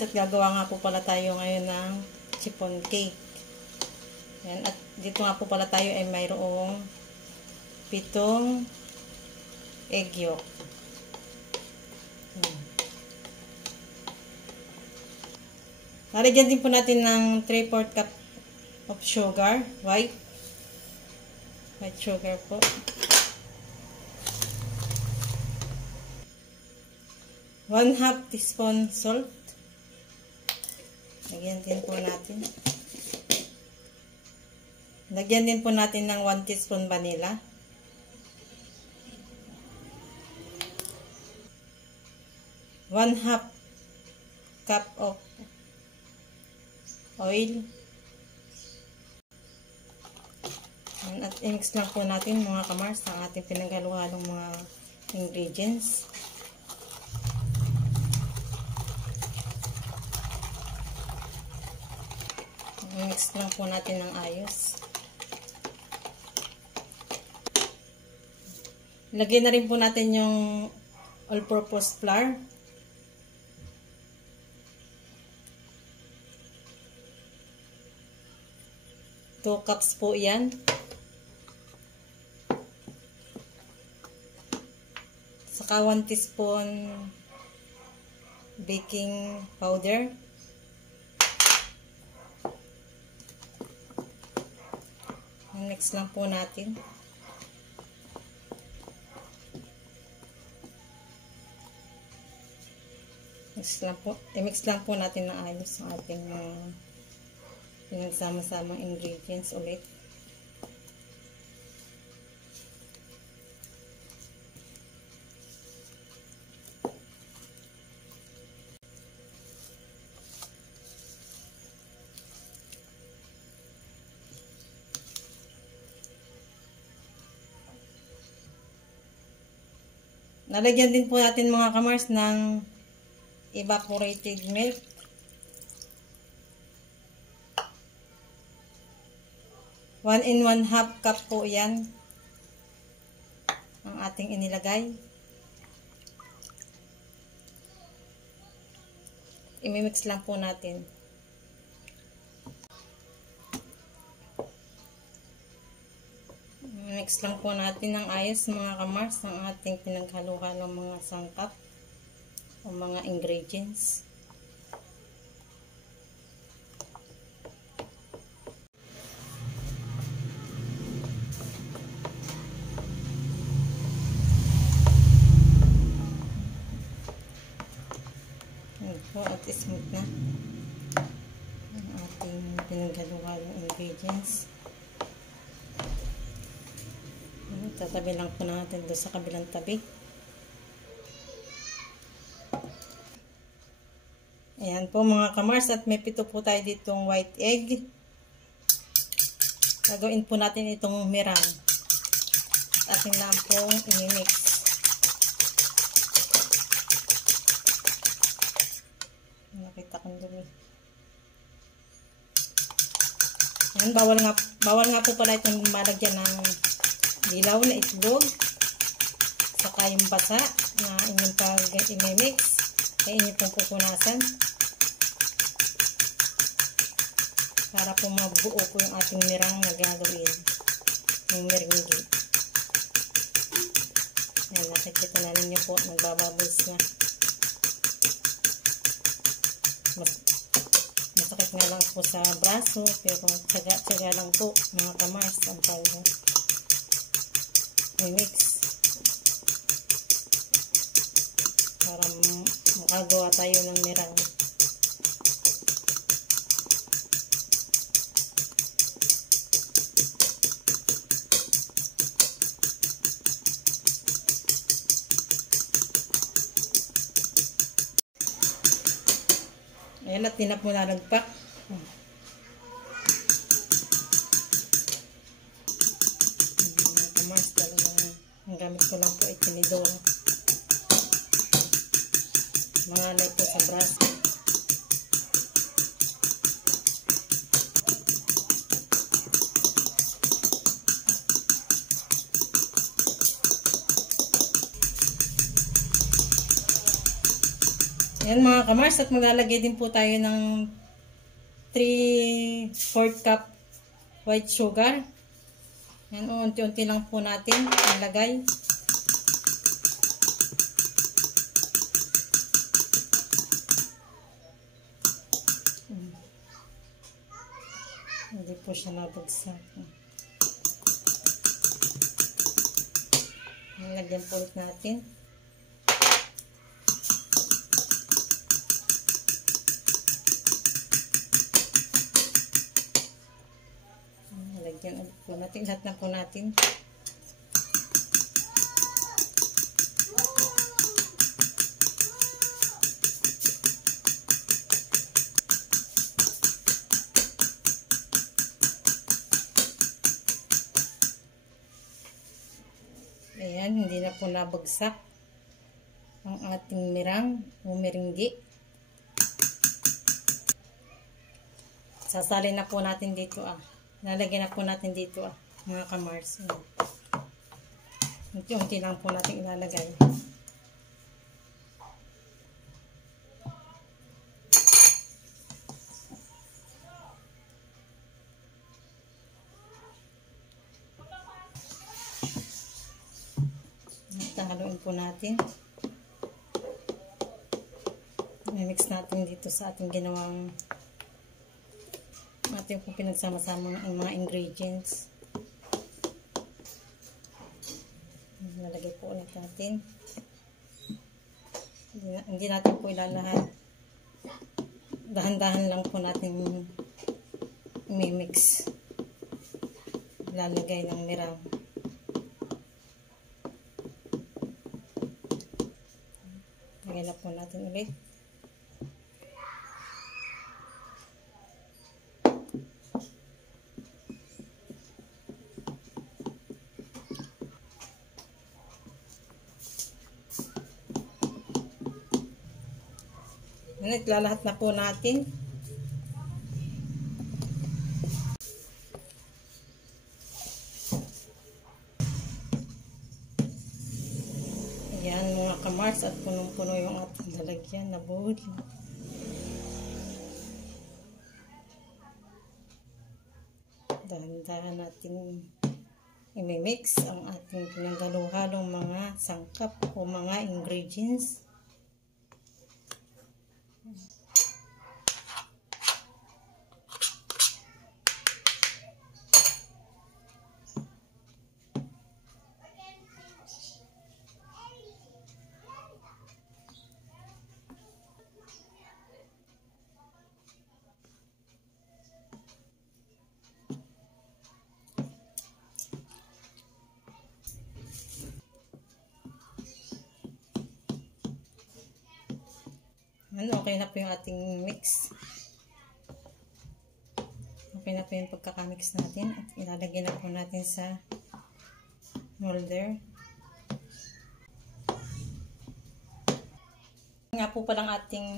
ka-Mars, at gagawa nga po pala tayo ngayon ng chiffon cake. Yan. At dito nga po pala tayo ay mayroong 7 egg yolk. Lalagyan din po natin ng 3/4 cup of sugar, white sugar po. One half teaspoon salt. Lagyan din po natin. Lagyan din po natin ng 1 teaspoon vanilla. One half cup of oil. At i-mix lang po natin mga ka-Mars ang ating pinaghalo-halong mga ingredients. I-mix lang po natin ng ayos. Lagyan na rin po natin yung all-purpose flour. 2 cups po yan. Saka 1 teaspoon baking powder. Mix lang po natin. I-mix lang po natin na ayos ang ating pinagsama-samang ingredients ulit. Nalagyan din po natin mga ka-Mars ng evaporated milk. One and 1/2 cup po yan ang ating inilagay. I-mix lang po natin. Mix lang po natin ng ayos mga ka-Mars ang ating pinaghalo-halong mga sangkap o mga ingredients. At smooth na ang ating pinaghalo-halong ingredients. Tatabi lang po natin doon sa kabilang tabi. Ayan po mga ka-Mars, at may 7 po tayo ditong white egg. Gagawin po natin itong meringue. Ating lang pong i-mix. Nakita kong dumi. Yan, bawal nga po pala itong malagyan ng dilaw na itlog. Saka yung basa na inyong pag-i-mix ay inyong pong pupunasan para po mabuo po yung ating meringue na gagawin. Yung meringue. Yan, nakikita na ninyo po, nagbabubbles na. Masakit nga lang po sa braso, pero tsaga lang po mga ka-Mars ang pag-mix para makagawa tayo ng meringue. Ayan, at tinap mo na nagpak. Kamas talaga. Ang gamit ko lang po ay tinidor. Mga alay po sa braso. Ayan mga kamars, at maglalagay din po tayo ng 3/4 cup white sugar. Ayan, unti-unti lang po natin ilagay. Hindi po siya nabagsak. Lagyan po ulit natin. Lagyan ulit po natin. Lahat na po natin. Ayan, hindi na po nabagsak ang ating mirang o meringgi. Sasalin na po natin dito Lalagyan na po natin dito mga kamars. Unti-unti lang po natin ilalagay. Haluin po natin. I-mix natin dito sa ating ginawang ating po pinagsama-sama ang mga ingredients. Nalagay po ulit natin. Hindi natin po ilalahat. Dahan-dahan lang po natin i-mix. Lalagay ng mirang. Lagay na po natin ulit. Naglalahat na po natin. Ayan mga kamars, at punong-puno yung ating lalagyan na bowl. Dahan-dahan natin i-mix ang ating pinaghalu-halong mga sangkap o mga ingredients. Okay na po yung ating mix. Okay na po yung pagkakamix natin. At ilalagay na po natin sa molder. Nga po palang ating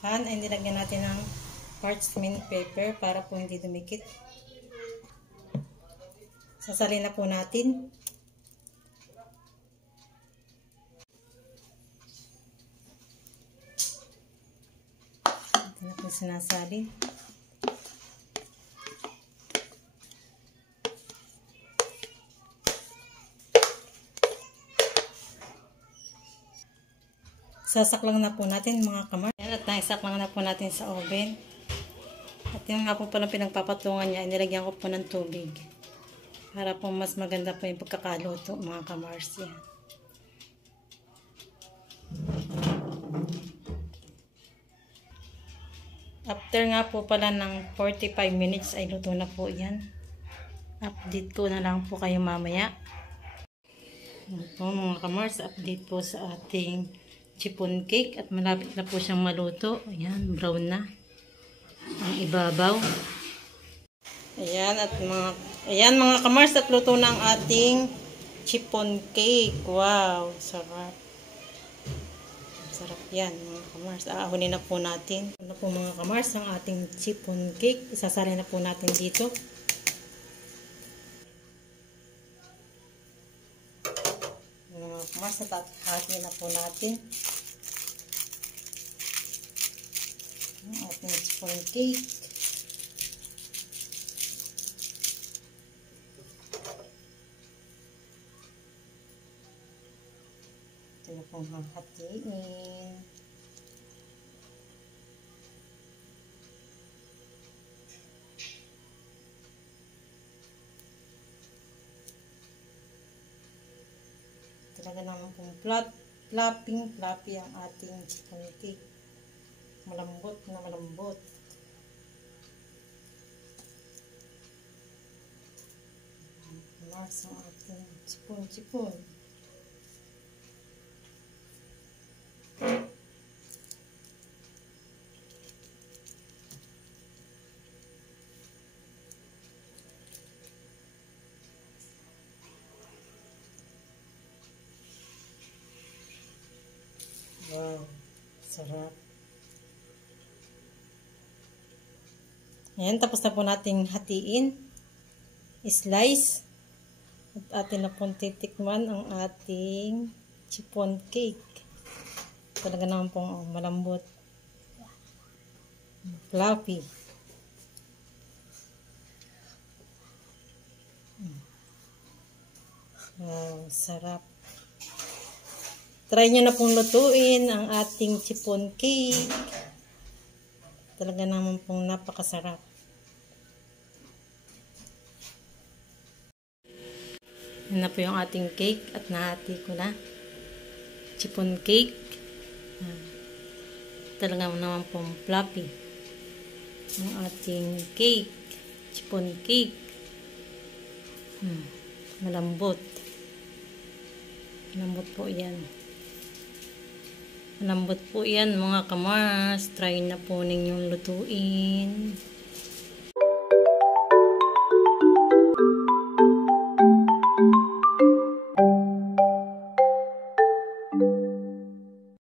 pan ay nilagyan natin ng parchment paper para po hindi dumikit. Sasalin na po natin. Natin sinasali. Sasaklang na po natin mga kamar. At naisaklang na po natin sa oven. At yung nga po palang pinagpapatungan niya, inilagyan ko po ng tubig. Para po mas maganda po yung pagkakaluto mga kamars. Yan. After nga po pala ng 45 minutes ay luto na po yan. Update ko na lang po kayo mamaya. Ito mga kamars, update po sa ating chiffon cake at malapit na po siyang maluto. Ayan, brown na ang ibabaw. Ayan mga kamars, at luto na ang ating chiffon cake. Wow, sarap. Sarap yan mga kamars. Aahunin na po natin. Ano po mga kamars ang ating chiffon cake. Isasali na po natin dito. Mga kamars, hati na po natin. chiffon cake. Ito na pong hahatiin. Talaga naman pong fluffy ang ating chiffon cake. Malambot na malambot. Mas ang ating chiffon. Wow, sarap. Ayan, tapos na po nating hatiin. Slice. At atin na pong titikman ang ating chiffon cake. Talaga naman pong malambot. Fluffy. Wow, sarap. Try nyo na pong lutuin ang ating chiffon cake. Talaga naman pong napakasarap. Yan na po yung ating cake at nahati ko na. Chiffon cake. Talaga naman pong fluffy. Ang ating cake. Chiffon cake. Malambot. Malambot po yan. Malambot po yan mga kamars. Try na po ninyong lutuin.